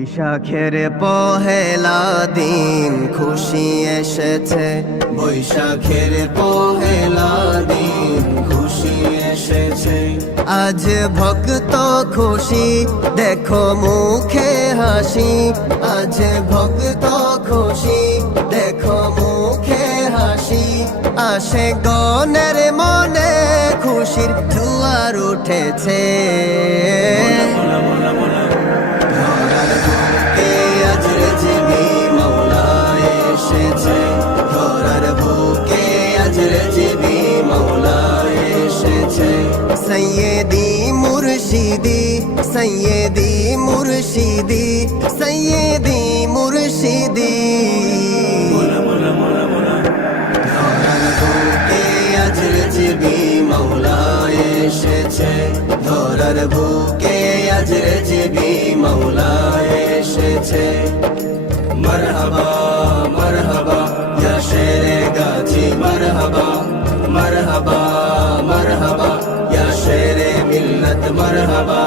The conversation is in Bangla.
বৈশাখের পহেলা দিন খুশি এসেছে, বৈশাখের পহেলা দিন খুশি এসেছে। আজ ভক্ত খুশি দেখো মুখে হাসি, আজ ভক্ত খুশি দেখো মুখে হাসি। আসে গণের মনে খুশির জোয়ার উঠেছে। সৈয়দি মুর্শিদি সৈয়দি মুর্শিদি সৈয়দি মুর্শিদি, আজরে জিবি মৌলা এসেছে, ধরার বুকে আজরে জিবি মৌলা এসেছে। মরহবা মরহবা ইয়া শেরে গাছি, মরহবা মরহবা মরহবা ইয়া শেরে মিল্লত, মরহবা।